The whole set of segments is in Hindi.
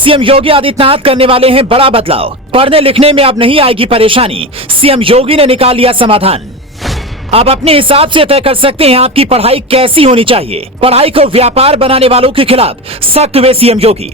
सीएम योगी आदित्यनाथ करने वाले हैं बड़ा बदलाव। पढ़ने लिखने में अब नहीं आएगी परेशानी, सीएम योगी ने निकाल लिया समाधान। अब अपने हिसाब से तय कर सकते हैं आपकी पढ़ाई कैसी होनी चाहिए। पढ़ाई को व्यापार बनाने वालों के खिलाफ सख्त हुए सीएम योगी।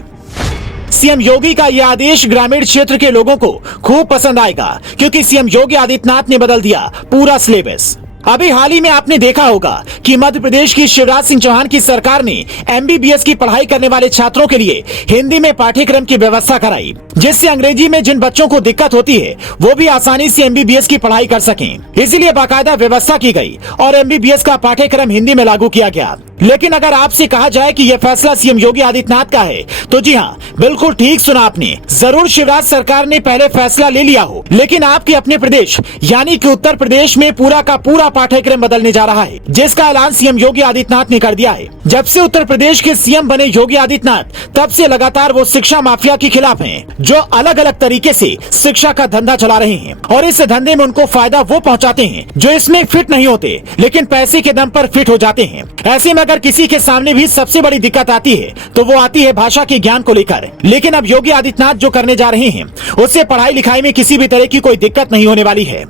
सीएम योगी का यह आदेश ग्रामीण क्षेत्र के लोगों को खूब पसंद आएगा, क्योंकि सीएम योगी आदित्यनाथ ने बदल दिया पूरा सिलेबस। अभी हाल ही में आपने देखा होगा कि मध्य प्रदेश की शिवराज सिंह चौहान की सरकार ने एमबीबीएस की पढ़ाई करने वाले छात्रों के लिए हिंदी में पाठ्यक्रम की व्यवस्था कराई, जिससे अंग्रेजी में जिन बच्चों को दिक्कत होती है वो भी आसानी से एमबीबीएस की पढ़ाई कर सकें। इसीलिए बाकायदा व्यवस्था की गई और एमबीबीएस का पाठ्यक्रम हिंदी में लागू किया गया। लेकिन अगर आपसे कहा जाए कि यह फैसला सीएम योगी आदित्यनाथ का है, तो जी हाँ, बिल्कुल ठीक सुना आपने। जरूर शिवराज सरकार ने पहले फैसला ले लिया हो, लेकिन आपके अपने प्रदेश यानी कि उत्तर प्रदेश में पूरा का पूरा पाठ्यक्रम बदलने जा रहा है, जिसका ऐलान सीएम योगी आदित्यनाथ ने कर दिया है। जब से उत्तर प्रदेश के सीएम बने योगी आदित्यनाथ, तब से लगातार वो शिक्षा माफिया के खिलाफ हैं, जो अलग अलग तरीके से शिक्षा का धंधा चला रहे हैं और इस धंधे में उनको फायदा वो पहुंचाते हैं जो इसमें फिट नहीं होते, लेकिन पैसे के दम पर फिट हो जाते हैं। ऐसे में अगर किसी के सामने भी सबसे बड़ी दिक्कत आती है तो वो आती है भाषा के ज्ञान को लेकर। लेकिन अब योगी आदित्यनाथ जो करने जा रहे हैं, उससे पढ़ाई लिखाई में किसी भी तरह की कोई दिक्कत नहीं होने वाली है।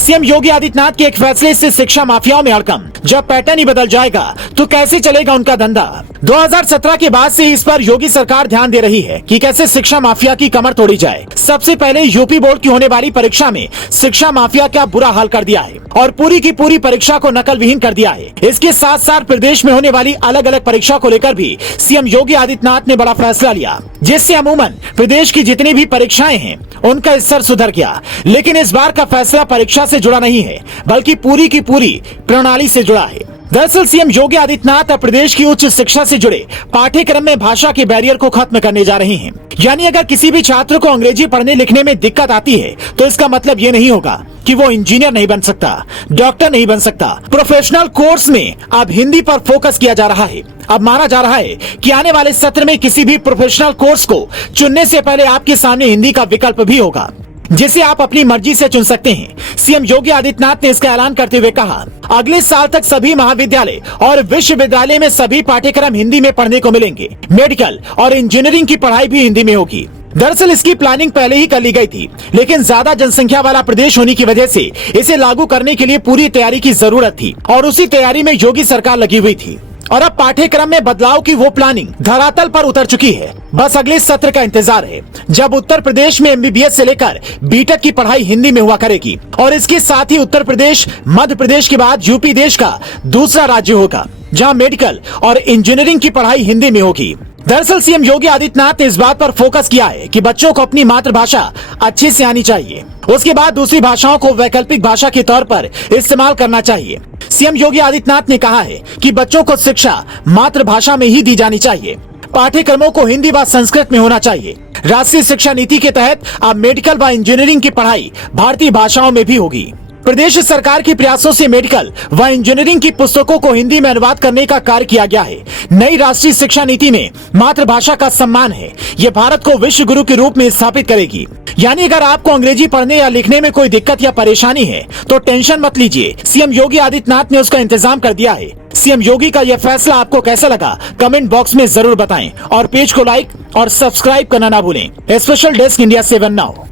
सीएम योगी आदित्यनाथ के एक फैसले से शिक्षा माफियाओं में हड़कंप। जब पैटर्न ही बदल जाएगा तो कैसे चलेगा उनका धंधा। 2017 के बाद से इस पर योगी सरकार ध्यान दे रही है कि कैसे शिक्षा माफिया की कमर तोड़ी जाए। सबसे पहले यूपी बोर्ड की होने वाली परीक्षा में शिक्षा माफिया का बुरा हाल कर दिया है और पूरी की पूरी परीक्षा को नकल विहीन कर दिया है। इसके साथ साथ प्रदेश में होने वाली अलग अलग परीक्षा को लेकर भी सीएम योगी आदित्यनाथ ने बड़ा फैसला लिया, जिससे अमूमन प्रदेश की जितनी भी परीक्षाएं हैं उनका स्तर सुधर गया। लेकिन इस बार का फैसला परीक्षा से जुड़ा नहीं है, बल्कि पूरी की पूरी प्रणाली से जुड़ा है। दरअसल सीएम योगी आदित्यनाथ प्रदेश की उच्च शिक्षा से जुड़े पाठ्यक्रम में भाषा के बैरियर को खत्म करने जा रहे हैं। यानी अगर किसी भी छात्र को अंग्रेजी पढ़ने लिखने में दिक्कत आती है, तो इसका मतलब ये नहीं होगा कि वो इंजीनियर नहीं बन सकता, डॉक्टर नहीं बन सकता। प्रोफेशनल कोर्स में अब हिंदी पर फोकस किया जा रहा है। अब माना जा रहा है कि आने वाले सत्र में किसी भी प्रोफेशनल कोर्स को चुनने से पहले आपके सामने हिंदी का विकल्प भी होगा, जिसे आप अपनी मर्जी से चुन सकते हैं। सीएम योगी आदित्यनाथ ने इसका ऐलान करते हुए कहा, अगले साल तक सभी महाविद्यालय और विश्वविद्यालय में सभी पाठ्यक्रम हिंदी में पढ़ने को मिलेंगे। मेडिकल और इंजीनियरिंग की पढ़ाई भी हिंदी में होगी। दरअसल इसकी प्लानिंग पहले ही कर ली गई थी, लेकिन ज्यादा जनसंख्या वाला प्रदेश होने की वजह से इसे लागू करने के लिए पूरी तैयारी की जरूरत थी और उसी तैयारी में योगी सरकार लगी हुई थी। और अब पाठ्यक्रम में बदलाव की वो प्लानिंग धरातल पर उतर चुकी है। बस अगले सत्र का इंतजार है, जब उत्तर प्रदेश में एमबीबीएस से लेकर बीटेक की पढ़ाई हिंदी में हुआ करेगी और इसके साथ ही उत्तर प्रदेश मध्य प्रदेश के बाद यूपी देश का दूसरा राज्य होगा जहां मेडिकल और इंजीनियरिंग की पढ़ाई हिंदी में होगी। दरअसल सीएम योगी आदित्यनाथ ने इस बात पर फोकस किया है कि बच्चों को अपनी मातृभाषा अच्छे से आनी चाहिए, उसके बाद दूसरी भाषाओं को वैकल्पिक भाषा के तौर पर इस्तेमाल करना चाहिए। सीएम योगी आदित्यनाथ ने कहा है कि बच्चों को शिक्षा मातृभाषा में ही दी जानी चाहिए। पाठ्यक्रमों को हिंदी व संस्कृत में होना चाहिए। राष्ट्रीय शिक्षा नीति के तहत अब मेडिकल व इंजीनियरिंग की पढ़ाई भारतीय भाषाओं में भी होगी। प्रदेश सरकार के प्रयासों से मेडिकल व इंजीनियरिंग की पुस्तकों को हिंदी में अनुवाद करने का कार्य किया गया है। नई राष्ट्रीय शिक्षा नीति में मातृभाषा का सम्मान है। ये भारत को विश्व गुरु के रूप में स्थापित करेगी। यानी अगर आपको अंग्रेजी पढ़ने या लिखने में कोई दिक्कत या परेशानी है तो टेंशन मत लीजिए, सीएम योगी आदित्यनाथ ने उसका इंतजाम कर दिया है। सीएम योगी का यह फैसला आपको कैसा लगा, कमेंट बॉक्स में जरूर बताएं और पेज को लाइक और सब्सक्राइब करना ना भूलें। Special desk India 7 now.